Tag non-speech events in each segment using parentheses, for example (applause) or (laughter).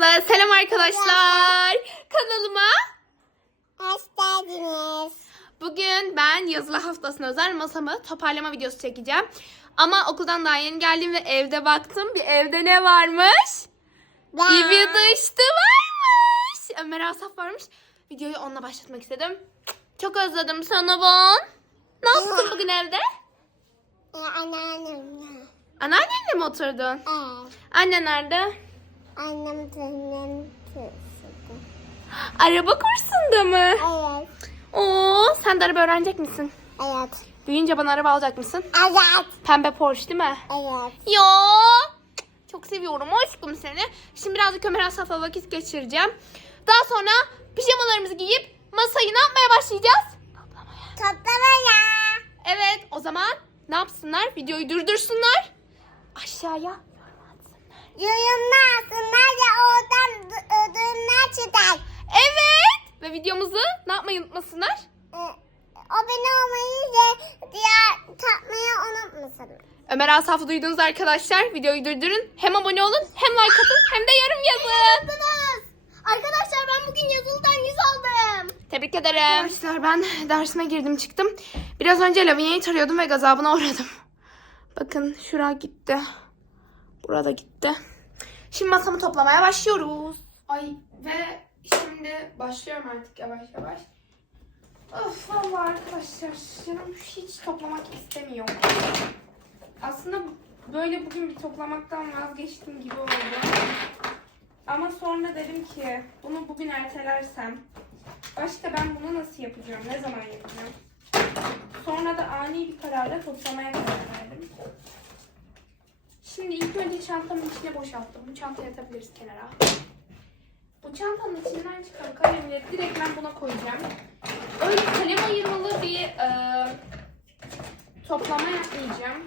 Herkese selam arkadaşlar. Kanalıma Hoş geldiniz. bugün ben yazılı haftasına özel masamı toparlama videosu çekeceğim. Ama okuldan daha yeni geldim ve evde baktım. Bir evde ne varmış? Bir bir dıştı varmış. Ömer Asaf varmış. Videoyu onunla başlatmak istedim. Çok özledim sana Bon. Ne yaptın bugün evde? Ee, anneannemle. Anneannenle mi oturdun? Evet. Anne nerede? Annem senin kızı. Araba kursunda mı? Evet. Oo, sen de araba öğrenecek misin? Evet. Büyüyünce bana araba alacak mısın? Evet. Pembe Porsche değil mi? Evet. Yo. Çok seviyorum aşkım seni. Şimdi birazcık Ömer Asaf'la vakit geçireceğim. Daha sonra pijamalarımızı giyip masayı ne yapmaya başlayacağız? Toplamaya. Evet o zaman ne yapsınlar? Videoyu durdursunlar. Aşağıya. Yorumlarsınlar ya oradan ödüller çıkar. Evet. Ve videomuzu ne yapmayı unutmasınlar? Ee, abone olmayı ve diğer tatmayı unutmasın. Ömer Asaf'ı duydunuz arkadaşlar. Videoyu durdurun. Hem abone olun hem like atın hem de yorum yazın. Arkadaşlar ben bugün yazılıdan 100 aldım. Tebrik ederim. Arkadaşlar ben dersime girdim çıktım. Biraz önce Lavinia'yı tarıyordum ve gazabına uğradım. Bakın şura gitti. Burada gitti. Şimdi masamı toplamaya başlıyoruz. Ay ve şimdi başlıyorum artık yavaş yavaş. Of valla arkadaşlar canım hiç toplamak istemiyor. Aslında böyle bugün bir toplamaktan vazgeçtim gibi oldu. Ama sonra dedim ki bunu bugün ertelersem başka ben bunu nasıl yapacağım? Ne zaman yapacağım? Sonra da ani bir kararla toplamaya karar verdim. İlk önce çantamın içine boşalttım. Bu çantayı atabiliriz kenara. Bu çantanın içinden çıkan kalemleri direkt ben buna koyacağım. Öyle kalem ayırmalı bir e, toplama yapmayacağım.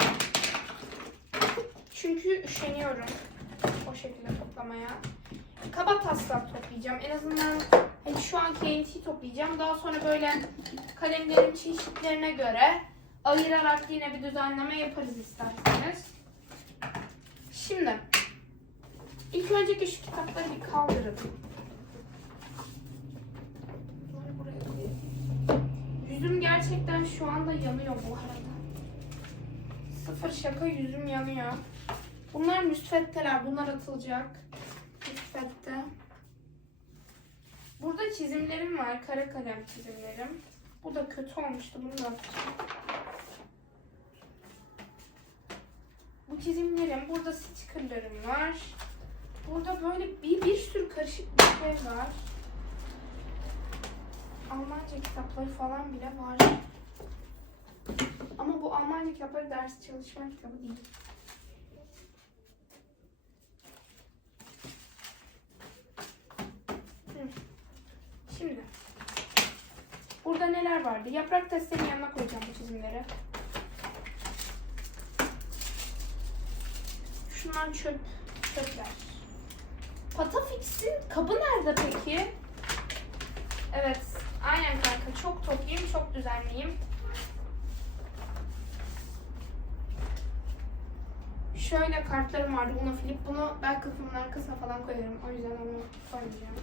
Çünkü üşeniyorum o şekilde toplamaya. Kaba taslak toplayacağım. En azından hani şu an KNT toplayacağım. Daha sonra böyle kalemlerin çeşitlerine göre ayırarak yine bir düzenleme yaparız isterseniz. Şimdi ilk önceki şu kitapları bir koyayım. Yüzüm gerçekten şu anda yanıyor bu arada. Sıfır şaka yüzüm yanıyor. Bunlar müsveddeler. Bunlar atılacak. Müsvedde. Burada çizimlerim var. Kara kalem çizimlerim. Bu da kötü olmuştu. Bunu da atacağım. Bu çizimlerim. Burada stickerlarım var. Burada böyle bir, bir sürü karışık bir şey var. Almanca kitapları falan bile var. Ama bu Almanca kitapları ders çalışma kitabı değil. Şimdi. Burada neler vardı? Yaprak testlerinin yanına koyacağım bu çizimleri. Şunlar çöp. Çöpler. Patafix'in kabı nerede peki? Evet. Aynen kanka. Çok toplayayım, çok düzenleyeyim. Şöyle kartlarım vardı. Bunu Filip. Bunu belki kafamın arkasına falan koyarım. O yüzden onu koymayacağım.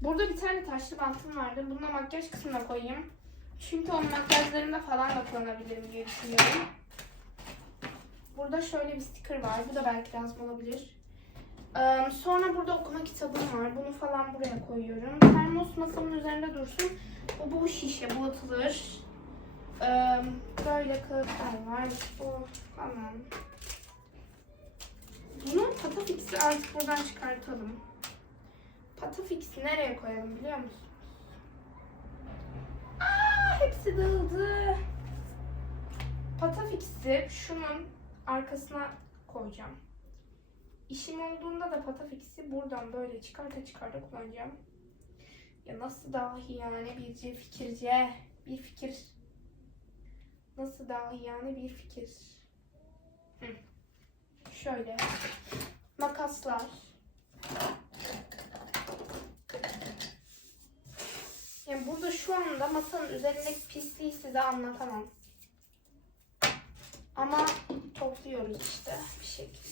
Burada bir tane taşlı bantım vardı. Bunu da makyaj kısmına koyayım. Çünkü onu makyajlarımda falan da kullanabilirim diye düşünüyorum. Burada şöyle bir sticker var. Bu da belki lazım olabilir. Ee, sonra burada okuma kitabım var. Bunu falan buraya koyuyorum. Termos masamın üzerinde dursun. Bu bu şişe, bu atılır. Ee, böyle kağıtlar var. Bu falan. Bunu Patafix'i artık buradan çıkartalım. Patafix'i nereye koyalım biliyor musun? Aa, hepsi dağıldı. Patafix'i şunun arkasına koyacağım. İşim olduğunda da Patafix'i buradan böyle çıkarta çıkarta kullanacağım. Ya nasıl dahi yani bir fikirce, bir fikir. Nasıl dahi yani bir fikir. Hı. Şöyle. Makaslar. Yani burada şu anda masanın üzerindeki pisliği size anlatamam. Ama topluyoruz işte bir şekilde.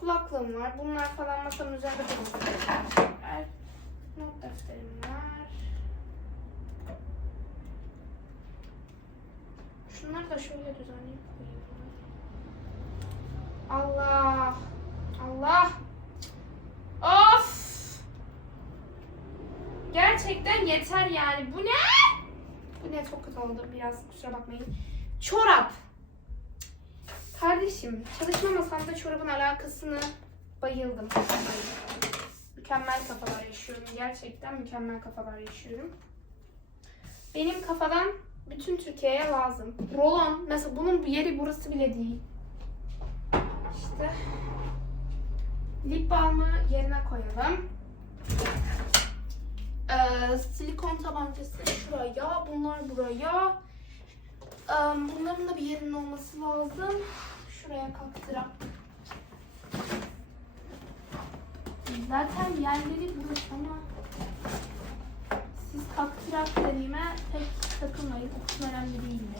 Kulaklığım var. Bunlar falan masanın üzerinde duruyor. Not defterim var. Şunları da şöyle düzenleyip koyayım. Allah. Allah. Of. Gerçekten yeter yani. Bu ne? Bu ne çok kötü oldu. Biraz kusura bakmayın. Çorap. Kardeşim çalışma masamda çorabın alakasını bayıldım. Mükemmel kafalar yaşıyorum. Gerçekten mükemmel kafalar yaşıyorum. Benim kafadan bütün Türkiye'ye lazım. Rolon. Mesela bunun yeri burası bile değil. İşte lip balmı yerine koyalım. Ee, silikon tabancası şuraya, bunlar buraya. Ee, bunların da bir yerinin olması lazım. Şuraya kaktıra. Zaten yerleri burası ama siz kaktırak dediğime pek takılmayın. O kısım önemli değildi.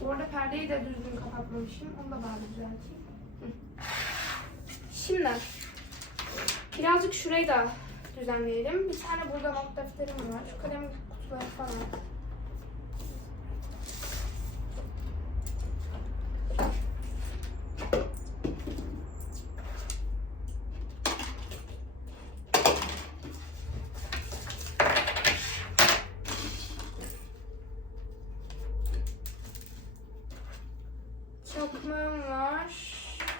Bu arada perdeyi de düzgün kapatmamışım. Onu da bari düzelteyim. Şimdi birazcık şurayı da düzenleyelim. Bir tane burada not defterim var. Şu kalem kutuları falan. Çakmağım var.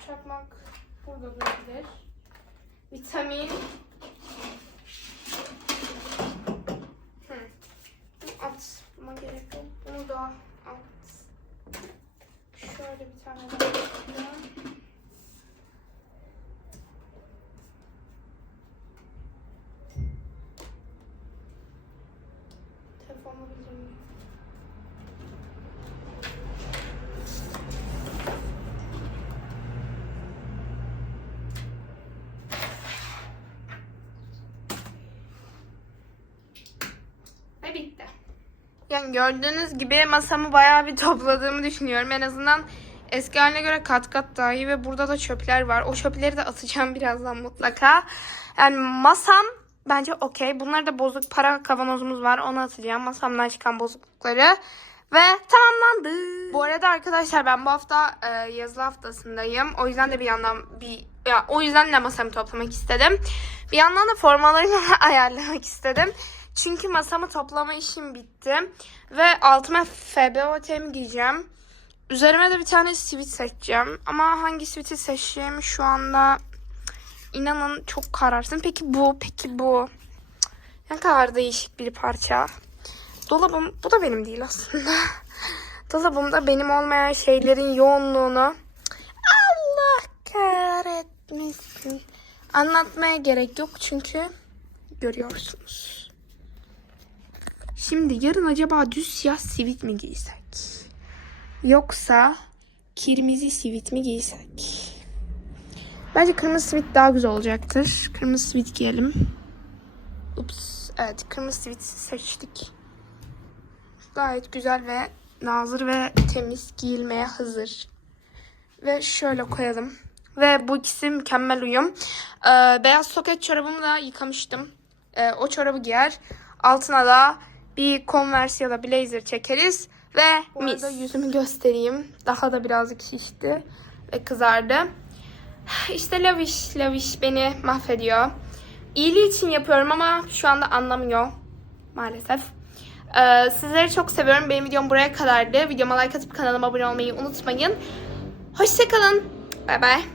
Çakmak burada durabilir. Vitamin. Hı. Bunu atma gerek yok. Bunu da at. Şöyle bir tane daha yapacağım. Telefonumu bildirmiyor. Ve bitti. Yani gördüğünüz gibi masamı bayağı bir topladığımı düşünüyorum. En azından eski haline göre kat kat daha iyi ve burada da çöpler var. O çöpleri de atacağım (laughs) birazdan mutlaka. Yani masam bence okey. Bunlarda da bozuk para kavanozumuz var. Onu atacağım. Masamdan çıkan bozuklukları. Ve tamamlandı. Bu arada arkadaşlar ben bu hafta e, yazılı haftasındayım. O yüzden de bir yandan bir ya o yüzden de masamı toplamak istedim. Bir yandan da formalarımı (laughs) ayarlamak istedim. Çünkü masamı toplama işim bitti. Ve altıma FBOT'mi giyeceğim. Üzerime de bir tane sivit seçeceğim. Ama hangi siviti seçeceğimi şu anda inanın çok kararsın. Peki bu, peki bu. Ne kadar değişik bir parça. Dolabım, bu da benim değil aslında. (laughs) Dolabımda benim olmayan şeylerin yoğunluğunu Allah kahretmesin. Anlatmaya gerek yok çünkü görüyorsunuz. Şimdi yarın acaba düz siyah sivit mi giysek? Yoksa kırmızı sivit mi giysek? Bence kırmızı sivit daha güzel olacaktır. Kırmızı sivit giyelim. Ups. Evet kırmızı sivit seçtik. Gayet güzel ve nazır ve temiz giyilmeye hazır. Ve şöyle koyalım. Ve bu ikisi mükemmel uyum. Ee, beyaz soket çorabımı da yıkamıştım. Ee, o çorabı giyer. Altına da bir Converse ya da blazer çekeriz. Ve bu arada yüzümü göstereyim. Daha da birazcık şişti ve kızardı. İşte lavish, lavish beni mahvediyor. İyiliği için yapıyorum ama şu anda anlamıyor. Maalesef. Ee, sizleri çok seviyorum. Benim videom buraya kadardı. Videoma like atıp kanalıma abone olmayı unutmayın. Hoşçakalın. Bay bay.